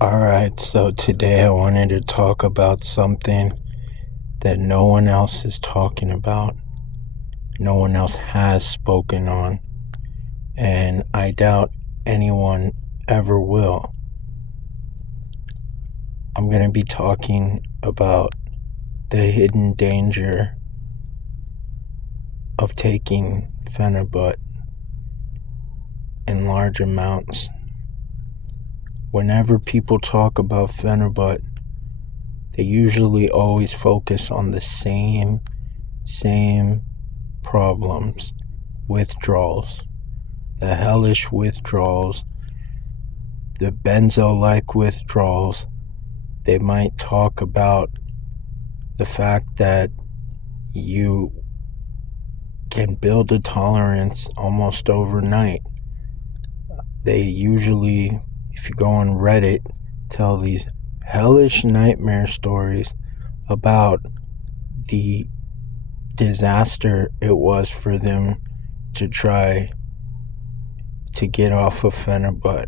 Alright, so today I wanted to talk about something that no one else is talking about, no one else has spoken on, and I doubt anyone ever will. I'm going to be talking about the hidden danger of taking Phenibut in large amounts. Whenever people talk about Phenibut, they usually always focus on the same problems: withdrawals, the hellish withdrawals, the benzo-like withdrawals. They might talk about the fact that you can build a tolerance almost overnight. They usually, if you go on Reddit, tell these hellish nightmare stories about the disaster it was for them to try to get off of Phenibut.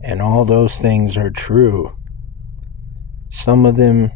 And all those things are true. Some of them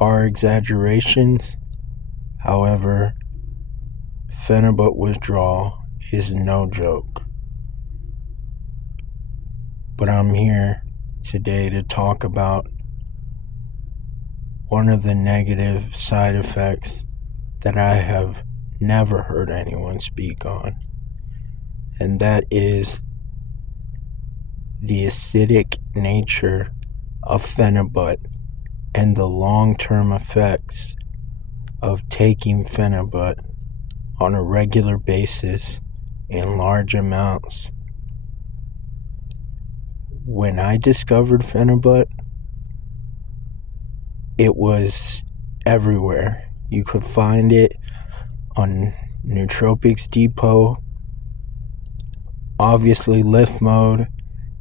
are exaggerations. However, Phenibut withdrawal is no joke. But I'm here today to talk about one of the negative side effects that I have never heard anyone speak on, and that is the acidic nature of Phenibut and the long-term effects of taking Phenibut on a regular basis in large amounts. When I discovered Phenibut, it was everywhere. You could find it on Nootropics Depot, obviously Lift Mode.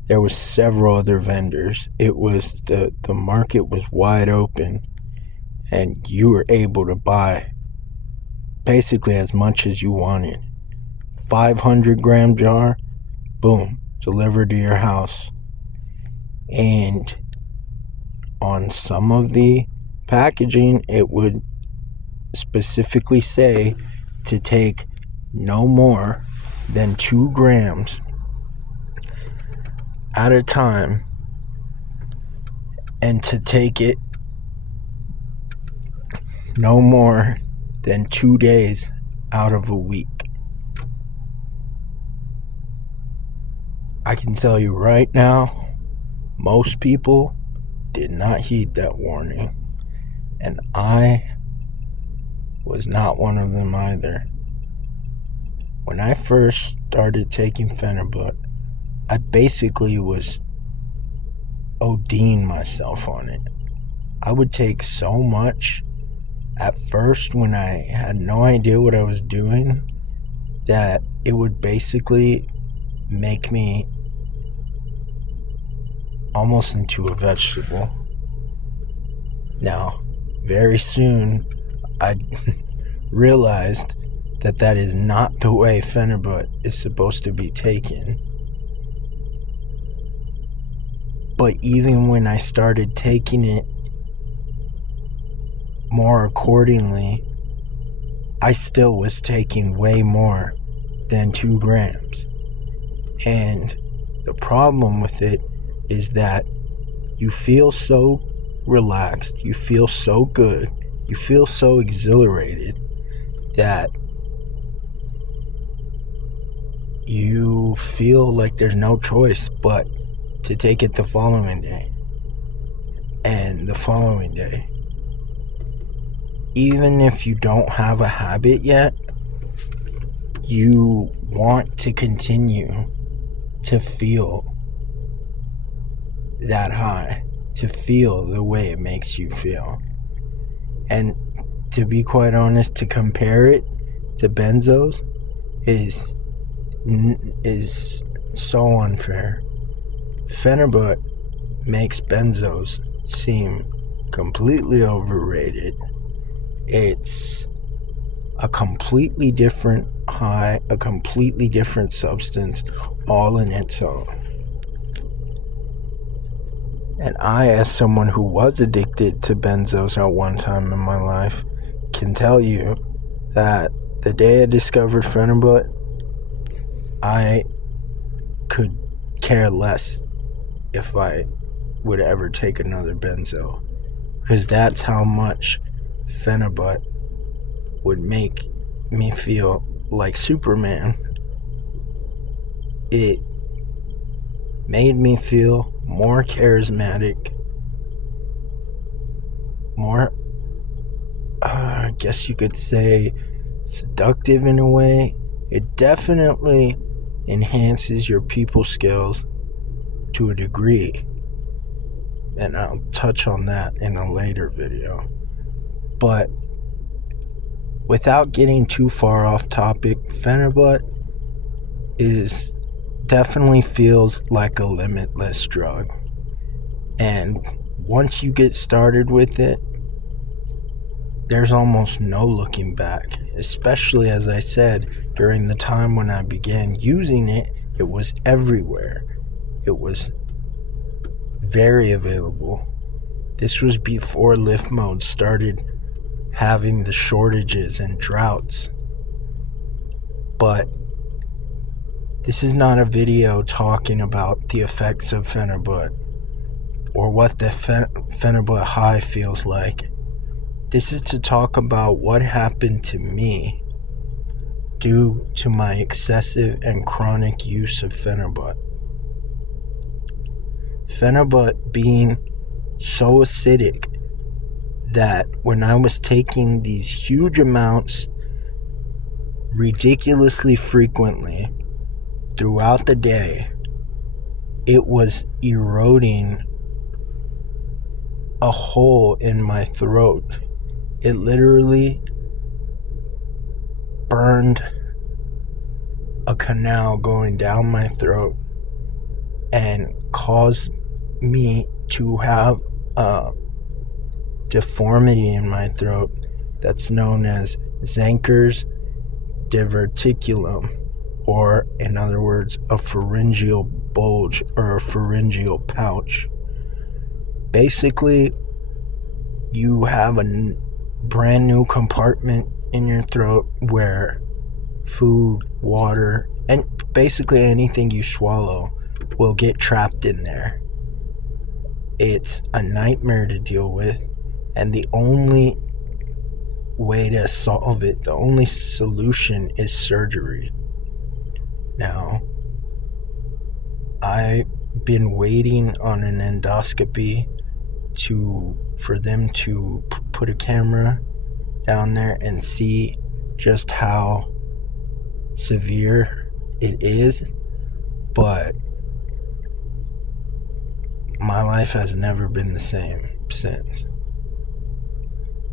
There was several other vendors. It was the market was wide open, and you were able to buy basically as much as you wanted. 500-gram jar, boom, delivered to your house. And on some of the packaging, it would specifically say to take no more than 2 grams at a time, and to take it no more than 2 days out of a week. I can tell you right now, most people did not heed that warning, and I was not one of them either. When I first started taking Phenibut, I basically was ODing myself on it. I would take so much at first when I had no idea what I was doing that it would basically make me almost into a vegetable. Now, very soon, I realized that is not the way Phenibut is supposed to be taken. But even when I started taking it more accordingly, I still was taking way more than 2 grams. And the problem with it is that you feel so relaxed, you feel so good, you feel so exhilarated that you feel like there's no choice but to take it the following day and the following day. Even if you don't have a habit yet, you want to continue to feel that high, to feel the way it makes you feel. And to be quite honest, to compare it to benzos is so unfair. Phenibut makes benzos seem completely overrated. It's a completely different high, a completely different substance, all in its own. And I, as someone who was addicted to benzos at one time in my life, can tell you that the day I discovered Phenibut, I could care less if I would ever take another benzo, because that's how much Phenibut would make me feel like Superman. It made me feel more charismatic, more, I guess you could say, seductive in a way. It definitely enhances your people skills to a degree, and I'll touch on that in a later video. But without getting too far off topic, Phenibut definitely feels like a limitless drug. And once you get started with it, there's almost no looking back. Especially, as I said, during the time when I began using it, it was everywhere. It was very available. This was before Lift Mode started having the shortages and droughts. But this is not a video talking about the effects of Phenibut or what the Phenibut high feels like. This is to talk about what happened to me due to my excessive and chronic use of Phenibut. Phenibut being so acidic that when I was taking these huge amounts ridiculously frequently throughout the day, it was eroding a hole in my throat. It literally burned a canal going down my throat and caused me to have a deformity in my throat that's known as Zenker's diverticulum, or in other words, a pharyngeal bulge or a pharyngeal pouch. Basically, you have a brand new compartment in your throat where food, water, and basically anything you swallow will get trapped in there. It's a nightmare to deal with, and the only way to solve it, the only solution, is surgery. Now, I've been waiting on an endoscopy for them to put a camera down there and see just how severe it is, but my life has never been the same since.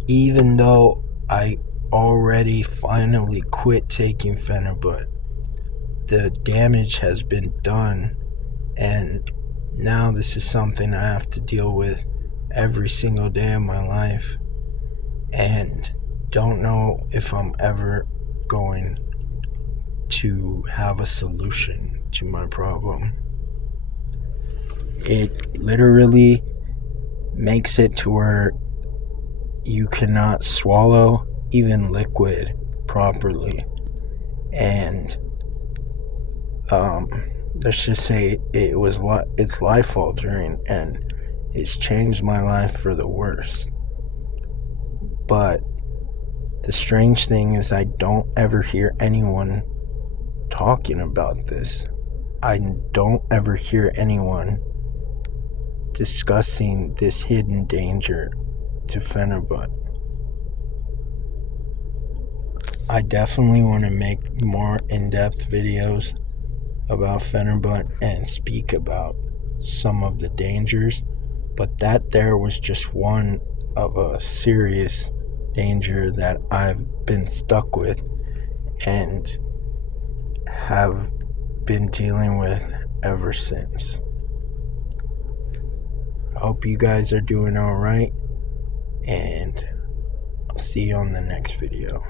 Even though I already finally quit taking Phenibut, the damage has been done, and now this is something I have to deal with every single day of my life, and don't know if I'm ever going to have a solution to my problem. It literally makes it to where you cannot swallow even liquid properly, and let's just say it's life altering, and it's changed my life for the worse. But the strange thing is, I don't ever hear anyone talking about this. I don't ever hear anyone discussing this hidden danger to Phenibut. I definitely want to make more in-depth videos about Phenibut and speak about some of the dangers, but that there was just one of a serious danger that I've been stuck with and have been dealing with ever since. I hope you guys are doing all right, and I'll see you on the next video.